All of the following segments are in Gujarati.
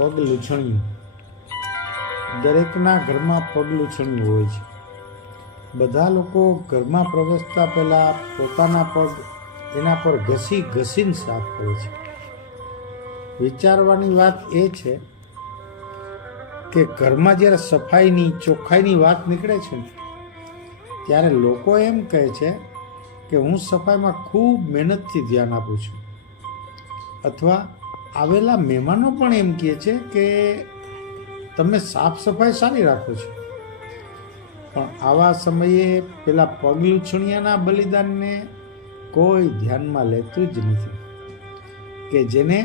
પગ લૂછણિયું. દરેકના ઘરમાં પગ લૂછણિયું હોય છે. બધા લોકો ઘરમાં પ્રવેશતા પહેલાં પોતાના પગ એના પર ઘસી ઘસીને સાફ કરે છે. વિચારવાની વાત એ છે કે ઘરમાં જ્યારે સફાઈની ચોખ્ખાઈની વાત નીકળે છે ને ત્યારે લોકો એમ કહે છે કે હું સફાઈમાં ખૂબ મહેનતથી ધ્યાન આપું છું, અથવા આવેલા મહેમાનો પણ એમ કહે છે કે તમે સાફ સફાઈ સારી રાખો છો. પણ આવા સમયે પેલા પગ લૂછણિયાના બલિદાનને કોઈ ધ્યાનમાં લેતું જ નથી, કે જેને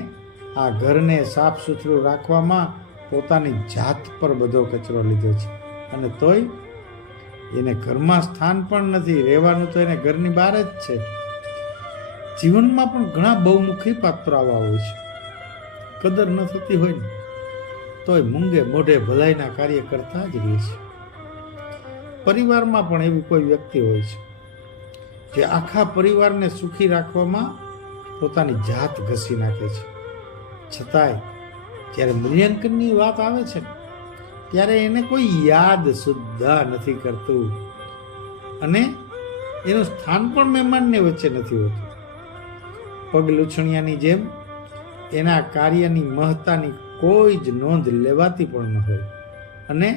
આ ઘરને સાફ સુથરું રાખવામાં પોતાની જાત પર બધો કચરો લીધો છે, અને તોય એને ઘરમાં સ્થાન પણ નથી. રહેવાનું તો એને ઘરની બહાર જ છે. જીવનમાં પણ ઘણા બહુમુખી પાત્રો આવા હોય છે. કદર ન થતી હોય ને તોય મૂંગે મોઢે ભલાઈના કાર્ય કરતા જ રહે છે. પરિવારમાં પણ એવી કોઈ વ્યક્તિ હોય છે જે આખા પરિવારને સુખી રાખવામાં પોતાની જાત ઘસી નાખે છે, છતાંય જ્યારે મૂલ્યાંકનની વાત આવે છે ને ત્યારે એને કોઈ યાદ સુદ્ધા નથી કરતું, અને એનું સ્થાન પણ મહેમાનને વચ્ચે નથી હોતું. પગ લૂછણિયાની જેમ એના કાર્યની મહત્તાની કોઈ જ નોંધ લેવાતી પણ ન હોય, અને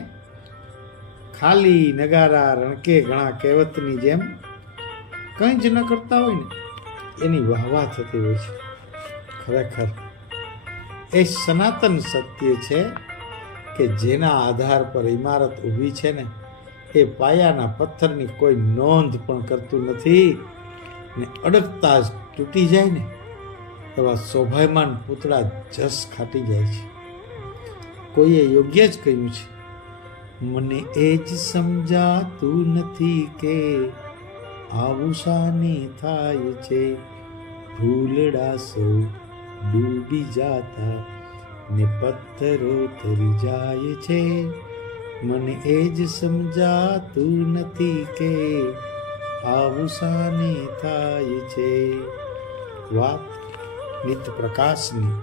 ખાલી નગારા રણકે ઘણા કહેવતની જેમ કંઈ જ ન કરતા હોય ને એની વાહવાહ થતી હોય છે. ખરેખર એ સનાતન સત્ય છે કે જેના આધાર પર ઇમારત ઊભી છે ને એ પાયાના પથ્થરની કોઈ નોંધ પણ કરતું નથી, ને અડકતા જ તૂટી જાય ને એવા શોભાયમાન પૂતળા જસ ખાટી જાય છે. કોઈએ યોગ્ય જ કહ્યું છે, મને એ જ સમજાતું નથી કે આવું શાને થાય છે, ભૂલડા સૌ ડૂબી જાતા ને પથ્થરો તરી જાય છે. મને એ જ સમજાતું નથી કે આવું શાને થાય છે. વાત નિત્ય પ્રકાશની.